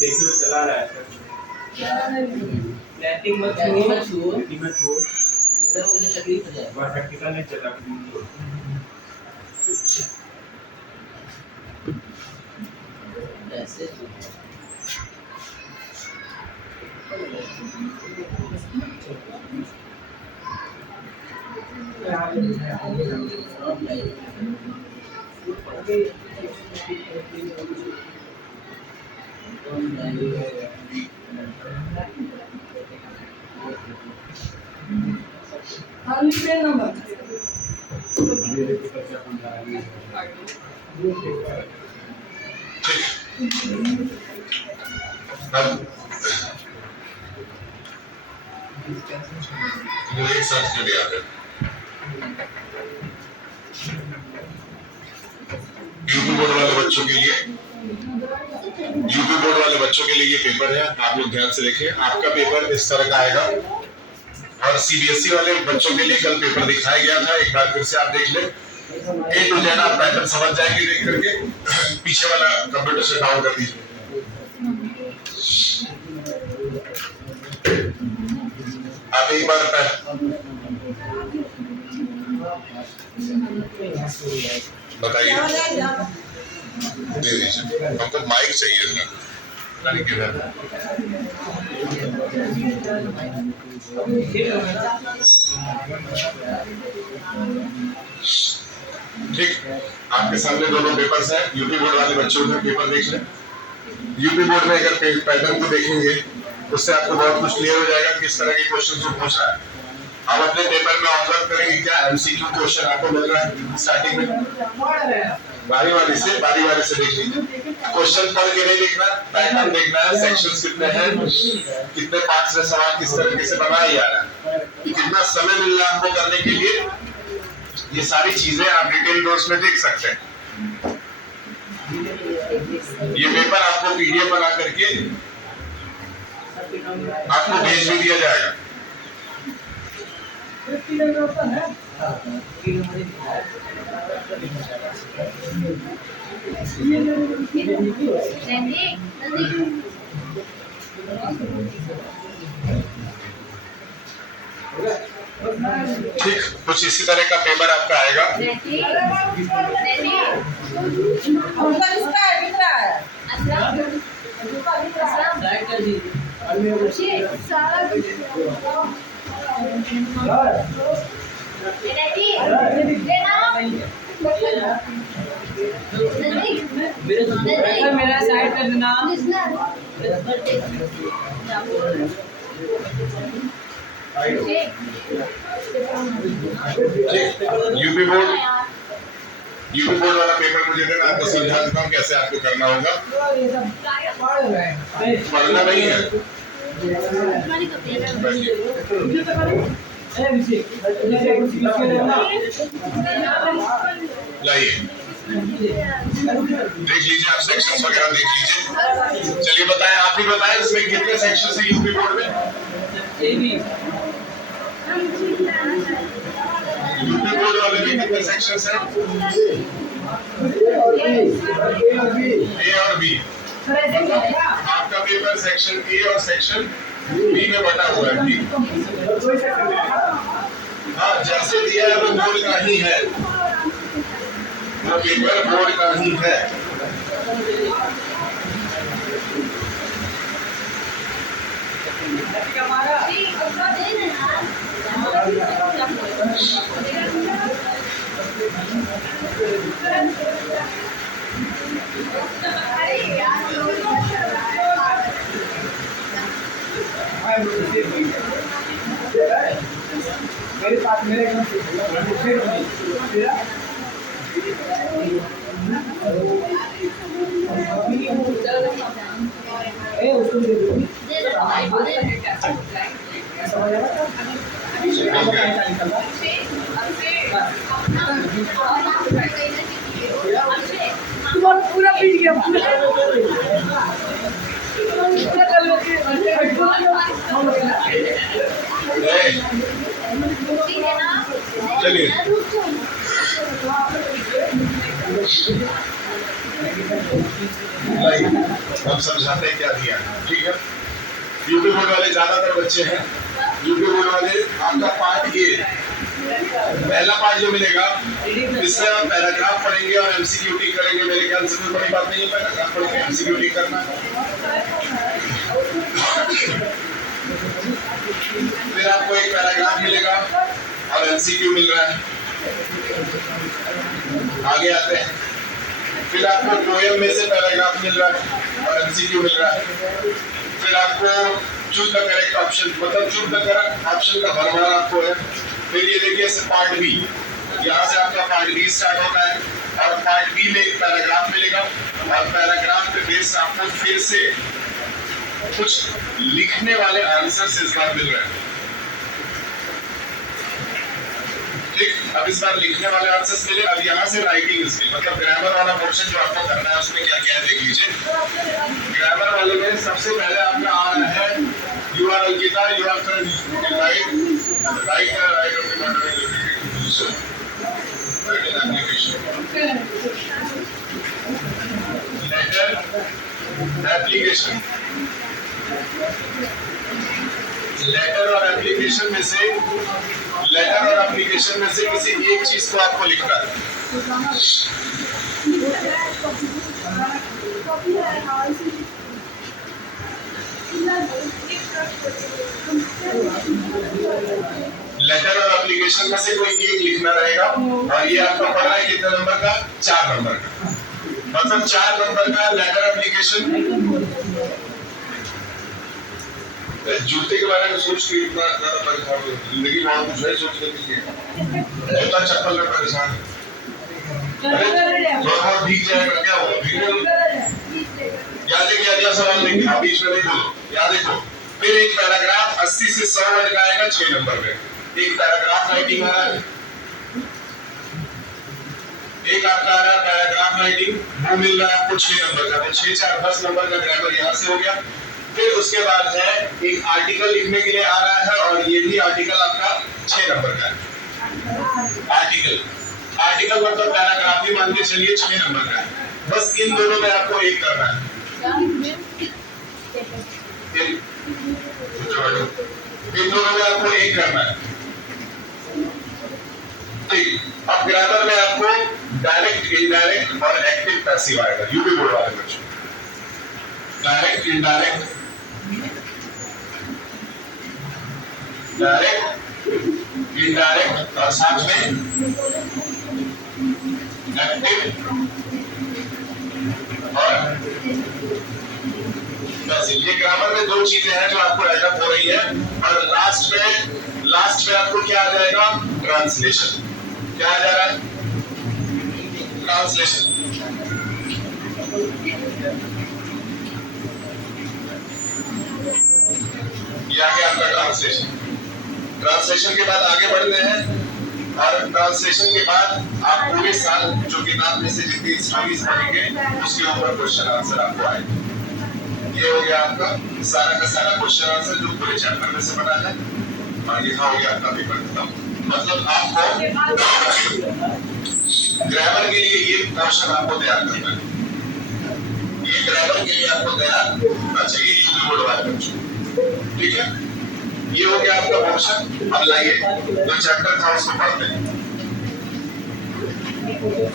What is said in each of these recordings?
देखिए चला रहा है लैंडिंग मत छुओ इधर मुझे तकलीफ हो जाए प्रैक्टिकल नहीं चला ऐसे एक साथ के लिए आते यूपी बोर्ड वाले बच्चों के लिए ये पेपर है। आप लोग ध्यान से देखिए, आपका पेपर इस तरह का आएगा और सीबीएसई वाले बच्चों के लिए कल पेपर दिखाया गया था। एक बार फिर से आप देख लें, ए टू जेड आप पैटर्न समझ जाएंगे देख करके। पीछे वाला कंप्यूटर से डाउन कर दीजिए। आप एक बार बताइए, दे दीजिए, हमको माइक चाहिए था। ठीक, आपके सामने दोनों पेपर्स हैं। यूपी बोर्ड वाले बच्चों के पेपर देख लें। यूपी बोर्ड में अगर पैटर्न को देखेंगे उससे आपको बहुत कुछ क्लियर हो जाएगा किस तरह के क्वेश्चन को पूछ रहा है। आप अपने पेपर में ऑब्जर्व करेंगे क्या एमसीक्यू क्वेश्चन आपको मिल रहा है स्टार्टिंग में। बारी बारी से देख लीजिए। क्वेश्चन पढ़ के नहीं देखना, पैटर्न देखना है, सेक्शंस कितने हैं, कितने पार्ट्स में सवाल किस तरीके से बनाया जा रहा है, कितना समय मिल रहा है आपको करने के लिए। ये सारी चीजें आप डिटेल नोट्स में देख सकते हैं। ये पेपर आपको पीडीएफ बना करके आपको भेज भी दिया जाएगा। ठीक, कुछ इसी तरह का पेपर आपका आएगा। मेरा साइड कर देना। यूपी बोर्ड वाला पेपर मुझे देना, आपको समझा देता हूँ कैसे आपको करना होगा। पढ़ना नहीं है, लाइए देख लीजिए, आप सेक्शंस वगैरह देख लीजिए। चलिए बताएं, आप ही बताएं इसमें कितने सेक्शंस हैं यूपी बोर्ड में। यूपी बोर्ड वाले में कितने सेक्शंस हैं? ए और बी। आपका पेपर सेक्शन ए और सेक्शन बी में बटा हुआ है। ठीक, हाँ, जैसे दिया है वो बोर्ड का ही है, वो पेपर बोर्ड का ही है। मेरे पास मेरे उसको चलिए हम समझाते हैं क्या दिया है, ठीक है। यूपी बोर्ड वाले ज्यादातर बच्चे हैं, यूपी बोर्ड वाले आपका पार्ट ए पहला पार्ट जो मिलेगा इसमें आप पैराग्राफ पढ़ेंगे और एमसीक्यू टी करेंगे। मेरे ख्याल से कोई बड़ी बात नहीं है, पैराग्राफ पढ़ के एमसीक्यू टी करना। फिर आपको एक पैराग्राफ मिलेगा और एमसीक्यू मिल रहा है। आगे आते हैं, फिर आपको पोएम में से पैराग्राफ मिल रहा है और एमसीक्यू मिल रहा है। फिर आपको चूज द करेक्ट ऑप्शन, मतलब चूज द करेक्ट ऑप्शन का भरमार आपको है। फिर ये देखिए पार्ट बी, यहाँ से आपका पार्ट बी स्टार्ट होता है और पार्ट बी में एक पैराग्राफ मिलेगा और पैराग्राफ पे बेस आपको फिर से कुछ लिखने वाले आंसर्स इस बार मिल रहे हैं। ठीक, अब इस बार लिखने वाले आंसर्स मिले। अब यहाँ से राइटिंग स्किल, मतलब ग्रामर वाला पोर्शन जो आपको करना है उसमें क्या क्या है देख लीजिए। ग्रामर वाले में सबसे पहले आपका आ रहा है your Ankita, your letter और एप्लीकेशन में से किसी एक चीज को आपको लिखना है। लेटर और एप्लीकेशन में से कोई एक लिखना रहेगा और ये आपका पड़ रहा है कितने नंबर का? 4 नंबर का, मतलब 4 नंबर का लेटर एप्लीकेशन। जूते के बारे में सोच के इतना ज्यादा परेशान हो, जिंदगी बहुत कुछ है सोच के, जूता चप्पल में परेशान बहुत भीग जाएगा, क्या होगा? याद है कि अगला सवाल देखिए, आप बीच में नहीं बोलो, याद देखो। फिर एक पैराग्राफ 80 से 100 वर्ड का आएगा 6 नंबर पे, एक पैराग्राफ राइटिंग आ रहा है। एक आपका आ रहा है पैराग्राफ राइटिंग, वो मिल रहा है आपको 6 नंबर का, तो 6 4 10 नंबर का ग्रामर यहाँ से हो गया। फिर उसके बाद है एक आर्टिकल लिखने के लिए आ रहा है और ये भी आर्टिकल आपका 6 नंबर का है। आर्टिकल मतलब पैराग्राफ ही मान के चलिए 6 नंबर का है। बस इन दोनों में आपको एक करना है। इन दोनों में आपको एक करना है। ठीक, अब ग्रामर में आपको डायरेक्ट, इनडायरेक्ट और एक्टिव पैसिव आएगा यूपी बोर्ड वाले बच्चों। डायरेक्ट, इनडायरेक्ट, इनडायरेक्ट और साथ में एक्टिव और पैसिव। ये ग्रामर में 2 चीजें हैं जो आपको एडअप हो रही है। और लास्ट में आपको क्या आ जाएगा? ट्रांसलेशन। क्या आ जा रहा है? ट्रांसलेशन। ये आ गया आपका ट्रांसलेशन। ट्रांसलेशन के बाद आगे बढ़ते हैं और ट्रांसलेशन के बाद आप पूरे साल जो किताब में से जितनी स्टोरीज पढ़ेंगे उसके ऊपर क्वेश्चन आंसर आपको आएगा। ये हो गया आपका सारा का सारा क्वेश्चन आंसर जो पूरे चैप्टर में से बना है और ये हो गया आपका पेपर खत्म। मतलब आपको ग्रामर के लिए ये पोर्शन आपको तैयार करना है। ये ग्रामर के लिए आपको तैयार करना चाहिए यूपी बोर्ड वाले बच्चों, ठीक है। ये हो गया आपका पोर्शन। अब लाइए जो चैप्टर था उसको पढ़ते हैं।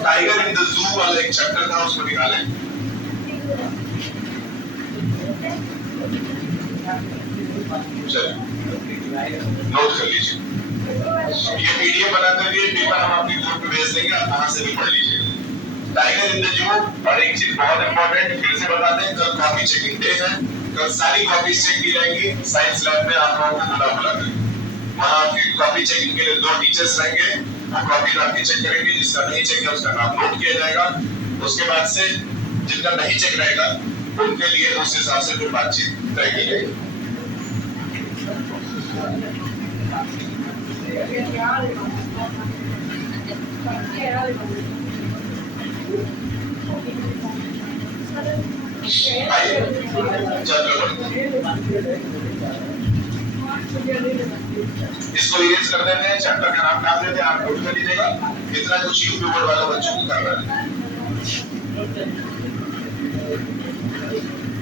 टाइगर इन द जू वाला एक चैप्टर था, उसको निकालें। चलिए नोट कर लीजिए। ये पीडीएफ बना करके पेपर हम आपके ग्रुप पे भेज देंगे, आप वहां से भी पढ़ लीजिए। Tiger in the zoo. और एक चीज बहुत इंपॉर्टेंट फिर से बता दें, कल कॉपी चेकिंग डे है, कल सारी कॉपीज चेक की जाएंगी साइंस लैब में। आप लोगों को बुला कर वहाँ आपकी कॉपी चेकिंग के लिए 2 टीचर्स रहेंगे, वो कॉपी आपकी चेक करेंगे। जिसका नहीं चेक है उसका नाम नोट किया जाएगा। उसके बाद से जिनका नहीं चेक रहेगा उनके लिए उस हिसाब से फिर बातचीत तय की जाएगी। आइए चैप्टर पढ़ते हैं। इसको इरेज कर देते हैं, चैप्टर का नाम डाल देते हैं, आप नोट कर लीजिएगा। इतना कुछ यूपी बोर्ड वाला बच्चों को करना है।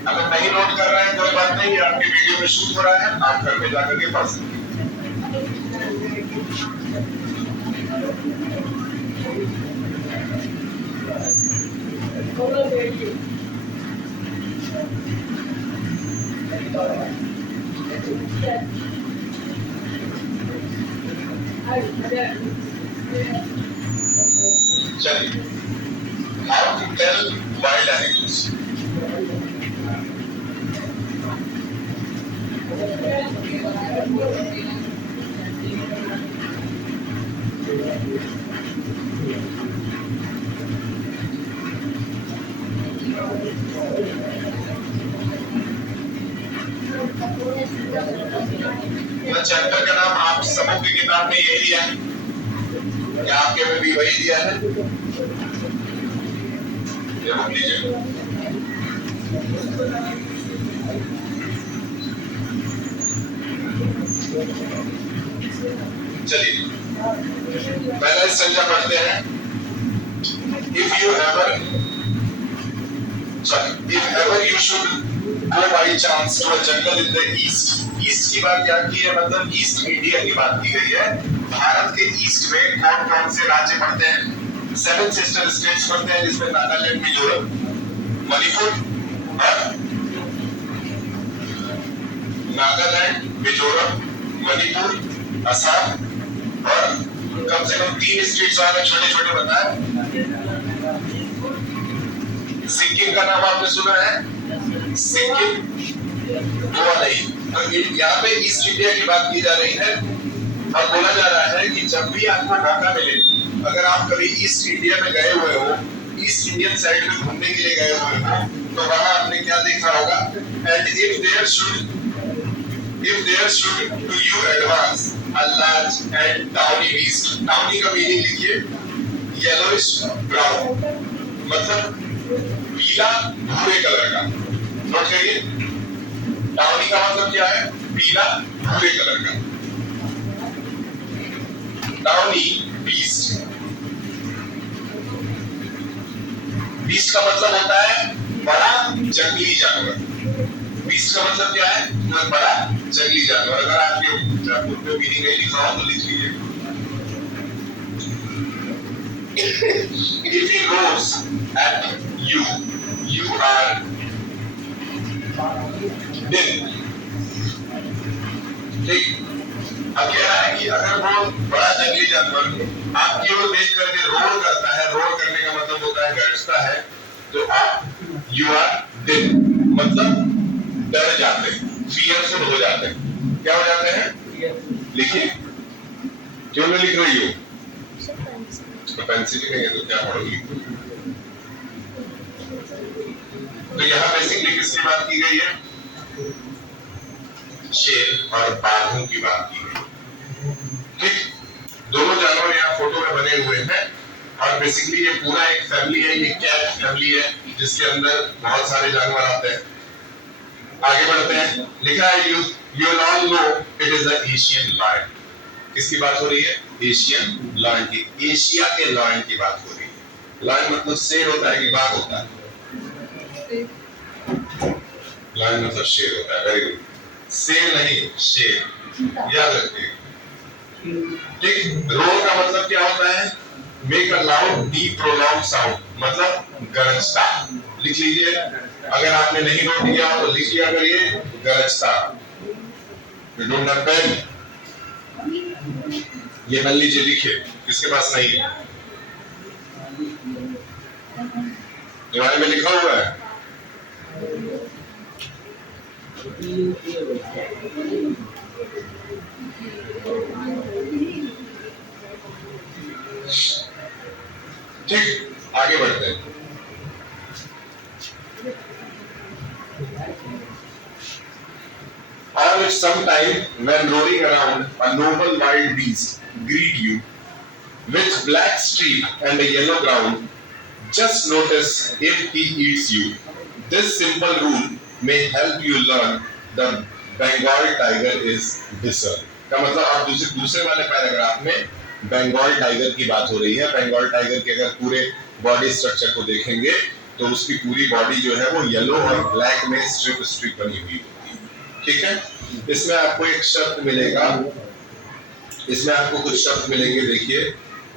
अगर नहीं नोट कर रहे हैं कोई बात नहीं, आपके वीडियो में शूट हो रहा है, आप घर में जाकर के पढ़ सकते हैं। चलिए, how to tell wild animals. Chapter का नाम आप सबों की किताब में यही दिया है, क्या आपके में भी वही दिया है? ये बुक लीजिए। चलिए पहला संज्ञा पढ़ते हैं। If ever you should go by chance to a jungle in the east, east की बात क्या की है? मतलब ईस्ट इंडिया की बात की गई है। भारत के ईस्ट में कौन कौन से राज्य पड़ते हैं? 7 सिस्टर स्टेट्स पड़ते हैं, जिसमें नागालैंड, मिजोरम, मणिपुर और नागालैंड, मिजोरम, मणिपुर, असम और कम से कम 3 स्टेट्स वाले छोटे छोटे बताए। सिक्किम का नाम आपने सुना है? सिक्किम गोवा नहीं, तो यहाँ पे ईस्ट इंडिया की बात की जा रही है और बोला जा रहा है कि जब भी आपको मौका मिले, अगर आप कभी ईस्ट इंडिया में गए हुए हो, ईस्ट इंडियन साइड में घूमने के लिए गए हुए हो, तो वहां आपने क्या देखा होगा? And if there should to you advance a large and downy beast, downy का मीनिंग लिखिए, yellowish brown, मतलब पीला भूरे कलर का। नोट करिए, डाउनी का मतलब क्या है? पीला भूरे कलर का। डाउनी बीस्ट, बीस्ट का मतलब होता है बड़ा जंगली जानवर। बीस्ट का मतलब क्या है? बड़ा जंगली जानवर। अगर आपके बुक में मीनिंग नहीं लिखा हो तो लिख लीजिए। If he roars at you, you are dead. ठीक, अब कह रहा है कि अगर वो बड़ा जंगली जानवर आपकी ओर देख करके रोर करता है, रोर करने का मतलब होता है गरजता है, तो आप यू आर डेड, मतलब डर जाते हैं, फियरफुल हो जाते हैं। क्या हो जाते हैं? लिखिए, क्यों नहीं लिख रही हो? तो पेंसिल ही नहीं है तो क्या पढ़ोगी? तो यहाँ बेसिकली किसकी बात की गई है? शेर और बाघों की बात की गई। ठीक, दोनों जानवर यहाँ फोटो में बने हुए हैं और बेसिकली ये पूरा एक फैमिली है, ये कैट फैमिली है जिसके अंदर बहुत सारे जानवर आते हैं। आगे बढ़ते हैं, लिखा है you all know it is the Asian lion। किसकी बात हो रही है? एशियन लायन की, एशिया के लायन की बात हो रही है। लायन मतलब शेर होता है कि बाघ होता है? लायन मतलब शेर होता है। वेरी गुड, शेर नहीं शेर, याद रखिए। ठीक, रोर का मतलब क्या होता है? Make a loud deep prolong sound, मतलब गरजता। लिख लीजिए, अगर आपने नहीं नोट किया हो तो लिख लिया करिए, गरजता। पेन, ये पेन लीजिए, लिखिए, किसके पास नहीं है? तुम्हारे में लिखा हुआ है? ठीक, आगे बढ़ते हैं। Or if sometime when roaring around a noble wild beast greet you with black streak and a yellow ground, just notice if he eats you। This simple rule may help you learn the Bengal tiger is discern। का मतलब आप दूसरे वाले paragraph में Bengal tiger की बात हो रही है। बंगाल टाइगर के अगर पूरे बॉडी स्ट्रक्चर को देखेंगे तो उसकी पूरी बॉडी जो है वो येलो और ब्लैक में स्ट्रिप स्ट्रिप बनी हुई होती है। ठीक है, इसमें आपको एक शब्द मिलेगा, इसमें आपको कुछ शब्द मिलेंगे। देखिए,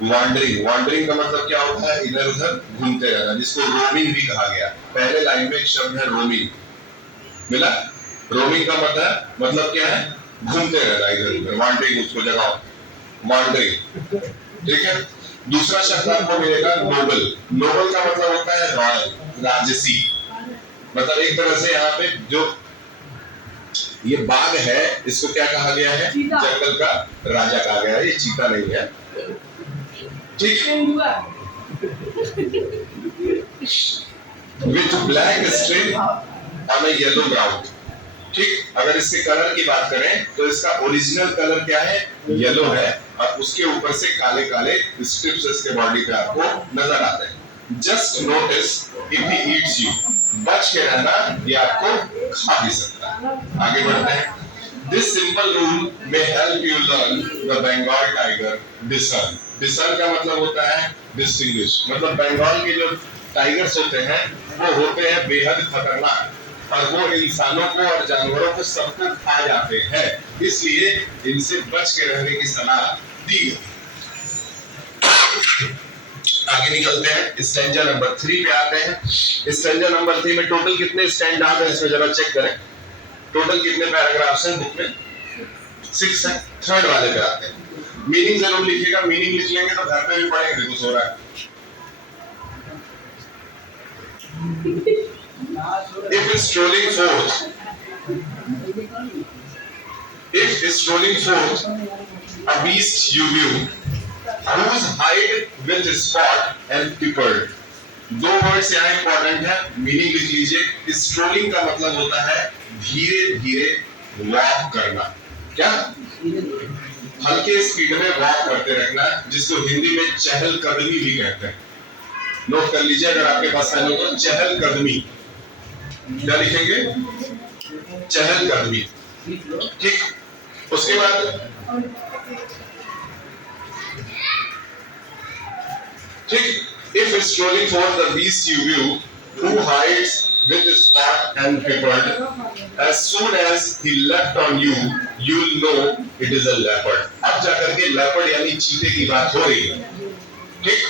वॉन्डरिंग। वॉन्डरिंग का मतलब क्या होता है? इधर उधर घूमते रहना, जिसको रोमिंग भी कहा गया। पहले लाइन में एक शब्द है रोमिंग, मिला। रोमिंग का मतलब क्या है? घूमते रहना इधर उधर। वॉन्डरिंग उसको जगाओ, वॉन्डरिंग। ठीक है, दूसरा शब्द आपको मिलेगा नोबल। नोबल का मतलब होता है रॉयल, राजसी। मतलब एक तरह से यहाँ पे जो ये बाघ है, इसको क्या कहा गया है? जंगल का राजा कहा गया है। ये चीता नहीं है। ठीक, with black strip on a yellow ground. ठीक, अगर इसके कलर की बात करें तो इसका ओरिजिनल कलर क्या है? येलो है, और उसके ऊपर से काले काले स्ट्रिप्स इसके बॉडी पे आपको नजर आते हैं। Just notice if he eats you, बच के रहना, ये आपको खा भी सकता है। आगे बढ़ते हैं। दिस सिंपल रूल में help you learn the Bengal tiger discern. Discern का मतलब होता है डिस्टिंग्विश। मतलब बंगाल के जो टाइगर्स होते हैं वो होते हैं बेहद खतरनाक, और वो इंसानों को और जानवरों को सबको खा जाते हैं, इसलिए इनसे बच के रहने की सलाह दी गई। आगे निकलते हैं, स्टैंजा नंबर 3 पे आते हैं। स्टैंजा नंबर 3 में टोटल कितने स्टैंडा है इसमें जरा चेक करें। टोटल कितने पैराग्राफ्स हैं बुक में? 6 है। थर्ड वाले पे आते हैं। मीनिंग जरूर लिखिएगा, मीनिंग लिख लेंगे तो घर पे भी पढ़ेंगे। कुछ हो रहा है। If strolling forth, a beast you view, whose hide with spot and peppered। दो वर्ड्स यहाँ इंपॉर्टेंट है, मीनिंग लिख लीजिए। स्ट्रोलिंग का मतलब होता है धीरे धीरे वॉक करना। क्या? हल्के स्पीड में वॉक करते रखना, जिसको हिंदी में चहलकदमी भी कहते हैं। नोट कर लीजिए, अगर आपके पास है तो चहलकदमी। क्या लिखेंगे? चहलकदमी। ठीक, उसके बाद ठीक, if strolling for the beast you view, who hides with spot and peppered, as soon as he leapt on you, you'll know it is a leopard। अब जाकर के leopard यानी चीते की बात हो रही है। ठीक,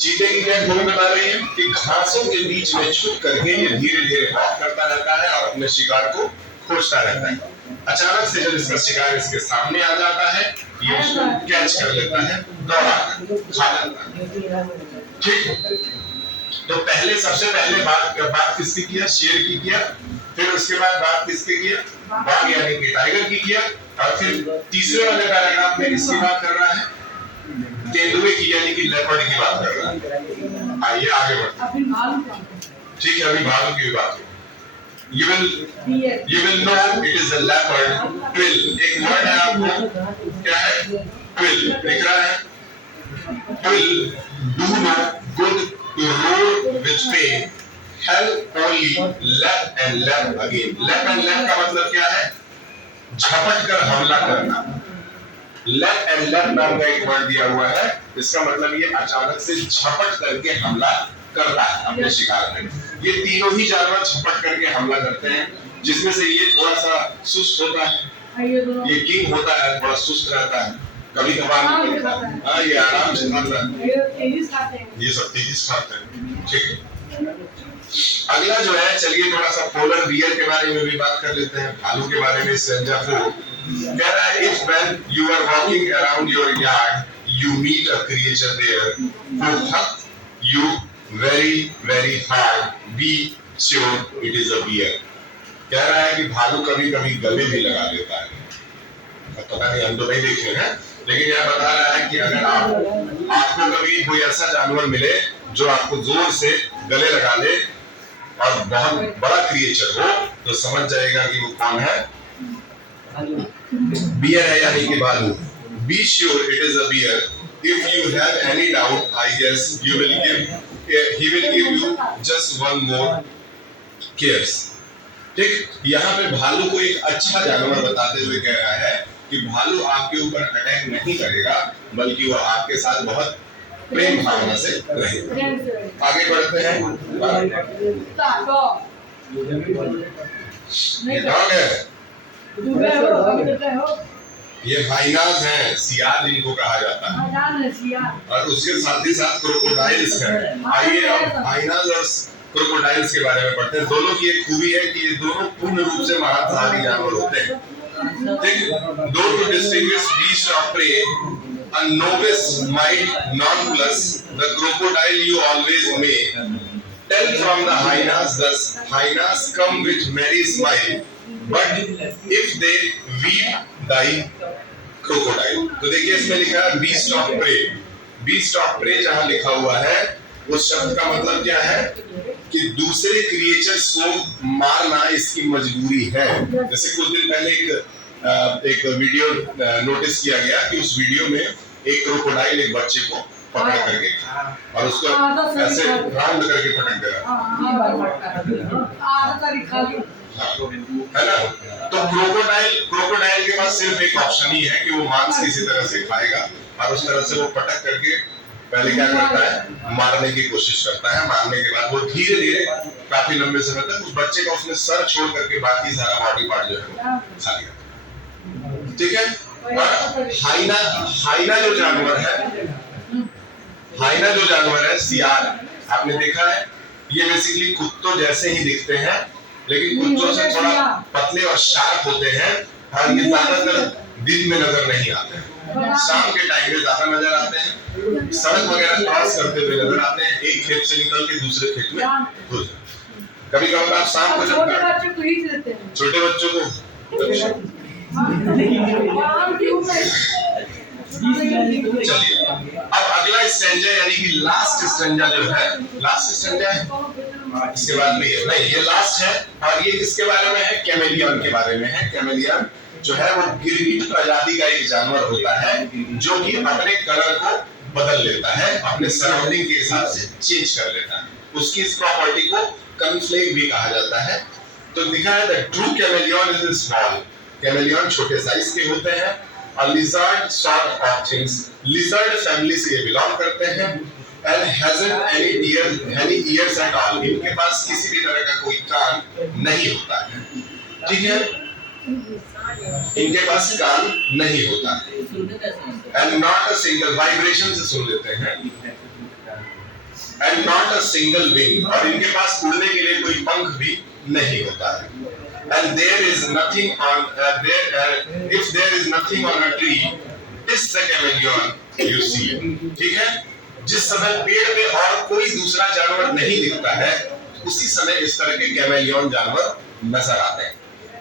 चीते की क्या भूमिका बता रही है कि घासों के बीच में छुप करके ये धीरे धीरे वॉक करता रहता है और अपने शिकार को खोजता रहता है। अचानक से जब इसका शिकार इसके सामने आ जाता है, ये उसको कैच कर लेता है, दौड़ा खा जाता है। ठीक, तो पहले सबसे पहले बात किसकी किया? शेर की किया। फिर उसके बाद बात किसकी किया? बाघ यानी कि टाइगर की किया। और फिर तीसरे वाले पैराग्राफ में किसकी बात कर रहा है? तेंदुए की यानी कि लेपर्ड की बात कर रहा है। आइए आगे बढ़ते हैं। ठीक है, अभी भालू की बात हो। You will know it is a leopard quill। एक वर्ड है आपको, क्या है? quill लिख रहा है। quill do no good to roar with pain, help only lap and lap again। lap and lap का मतलब क्या है? झपट कर हमला करना। लेफ्ट एंड लेफ्ट नाम का एक वर्ड दिया हुआ है, इसका मतलब ये अचानक से झपट करके हमला करता है अपने शिकार पे। ये तीनों ही जानवर झपट करके हमला करते हैं, जिसमें से ये थोड़ा सा सुस्त होता है, ये किंग होता है, थोड़ा सुस्त रहता है, कभी कभार हाँ ये आराम से खाता है, ये सब तेजी से खाते हैं। ठीक है, अगला जो है, चलिए थोड़ा सा पोलर बियर के बारे में भी बात कर लेते हैं, भालू के बारे में। स्टैंजा 4 कह रहा है, if when you are walking around your yard you meet a creature there who hug you very very hard, be sure it is a bear। कह रहा है कि भालू कभी कभी गले भी लगा देता है। पता नहीं, हम तो नहीं देखे हैं, लेकिन यह बता रहा है कि अगर आपको कभी कोई ऐसा जानवर मिले जो आपको जोर से गले लगा ले और बहुत बड़ा क्रिएचर हो, तो समझ जाएगा कि वो कौन है? बियर है यानी कि भालू। Be sure it is a bear। If you have any doubt, I guess he will give you just one more cares। ठीक, यहाँ पे भालू को एक अच्छा जानवर बताते हुए कह रहा है कि भालू आपके ऊपर अटैक नहीं करेगा, बल्कि वो आपके साथ बहुत प्रेम भावना से रहेगा। आगे बढ़ते हैं। ये डॉग है, ये हाइनाज हैं, सियार जिनको कहा जाता है, और उसके साथ ही साथ क्रोकोडाइल्स हैं। आइए अब हाइनाज और क्रोकोडाइल्स के बारे में पढ़ते हैं। दोनों की एक खूबी है कि ये दोनों पूर्ण रूप से मांसाहारी जानवर होते हैं। Though to distinguish beast of prey, a novice might nonplus the crocodile you always may tell from the hyenas. Thus, hyenas come with merry smile, but if they weep thy crocodile। तो देखिए इसमें लिखा है beast of prey। beast of prey जहाँ लिखा हुआ है उस शब्द का मतलब क्या है कि दूसरे क्रिएचर्स को मारना इसकी मजबूरी है। जैसे कुछ दिन पहले एक वीडियो नोटिस किया गया कि उस वीडियो में एक क्रोकोडाइल एक बच्चे को पकड़ करके और उसको ऐसे राउंड करके पटक दिया, है ना। तो क्रोकोडाइल के पास सिर्फ एक ऑप्शन ही है कि वो मांस किसी तरह से खाएगा, और उस तरह से वो पटक करके पहले क्या करता है, मारने की कोशिश करता है। मारने के बाद वो धीरे धीरे काफी लंबे समय तक उस बच्चे का उसने सर छोड़ करके बाकी सारा बॉडी पार्ट जो है खा लिया। ठीक है। और हाइना जो जानवर है सियार, आपने देखा है ये बेसिकली कुत्तों जैसे ही दिखते हैं, लेकिन कुत्तों से थोड़ा पतले और शार्प होते हैं, और ये ज्यादातर दिन में नजर नहीं आते हैं, शाम के टाइम में ज्यादा नजर आते हैं। सड़क वगैरह क्रॉस करते हुए नजर आते हैं, एक खेत से निकल के दूसरे खेत में घुस जाते। कभी कभार आप शाम को छोटे बच्चों को चलिए अब अगला स्टैंजा यानी कि लास्ट स्टैंजा जो है, लास्ट स्टैंजा है इसके बाद में नहीं, ये लास्ट है, और ये किसके बारे में है, कैमेलियन के बारे में है। कैमेलियन जो है वो गिरगिट प्रजाति का एक जानवर होता है जो कि अपने कलर को बदल लेता है, अपने सराउंडिंग के हिसाब से चेंज कर लेता है। उसकी इस प्रॉपर्टी को कन्फ्लेग भी कहा जाता है। तो लिखा है the true chameleon is small. Chameleon छोटे साइज के होते हैं, और lizard sort of things, lizard family से ये बिलोंग करते हैं, and hasn't any years at all. इनके पास किसी भी तरह का कोई कान नहीं होता है। ठीक है, इनके पास कान नहीं होता है। And not a single, vibration से सुन लेते हैं, and not a single wing, और इनके पास उड़ने के लिए कोई पंख भी नहीं होता है। And there is nothing on if there is nothing on a tree, this the chameleon you see। ठीक है, जिस समय पेड़ पे और कोई दूसरा जानवर नहीं दिखता है, उसी समय इस तरह के कैमेलियन जानवर नजर आते हैं।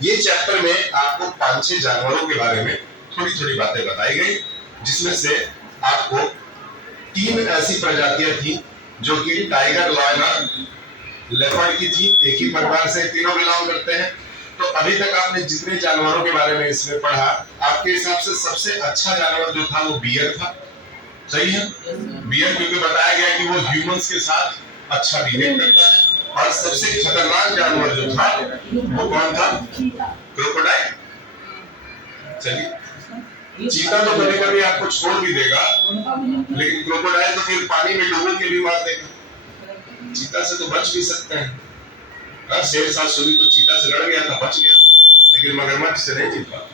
ये चैप्टर में आपको 5-6 जानवरों के बारे में थोड़ी बातें बताई गई, जिसमें से आपको 3 ऐसी प्रजातियां थी जो कि टाइगर, लायन, लेपर्ड की थी। एक ही परिवार से तीनों बिलोंग करते हैं। तो अभी तक आपने जितने जानवरों के बारे में इसमें पढ़ा, आपके हिसाब से सबसे अच्छा जानवर जो था वो बियर था, सही है। बियर क्योंकि बताया गया कि वो ह्यूमंस के साथ अच्छा बिहेव करता है। और सबसे खतरनाक जानवर जो था वो कौन था, क्रोकोडाइल। चलिए, चीता तो कभी कभी आपको छोड़ भी देगा, लेकिन क्रोकोडाइल तो फिर पानी में डूबो के भी मार देगा। चीता से तो बच भी सकते हैं। शेर साथ सुनी तो चीता से लड़ गया था, बच गया, लेकिन मगरमच्छ से नहीं जीत पाता,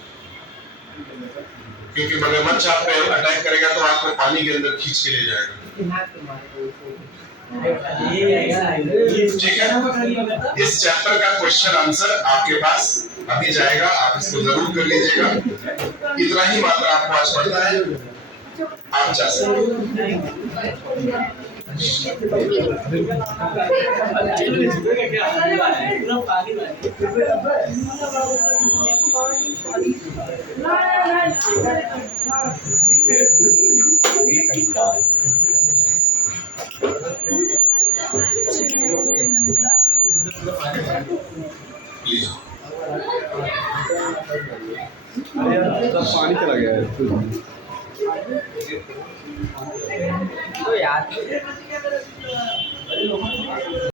क्योंकि मगरमच्छ आप पे अटैक करेगा तो आपको पानी के अंदर खींच के ले जाएगा। ठीक है, इस चैप्टर का क्वेश्चन आंसर आपके पास अभी जाएगा, आप इसको जरूर कर लीजिएगा। इतना ही मात्र आपको आज पढ़ना है, आप जा सकते पानी चला गया है तो यार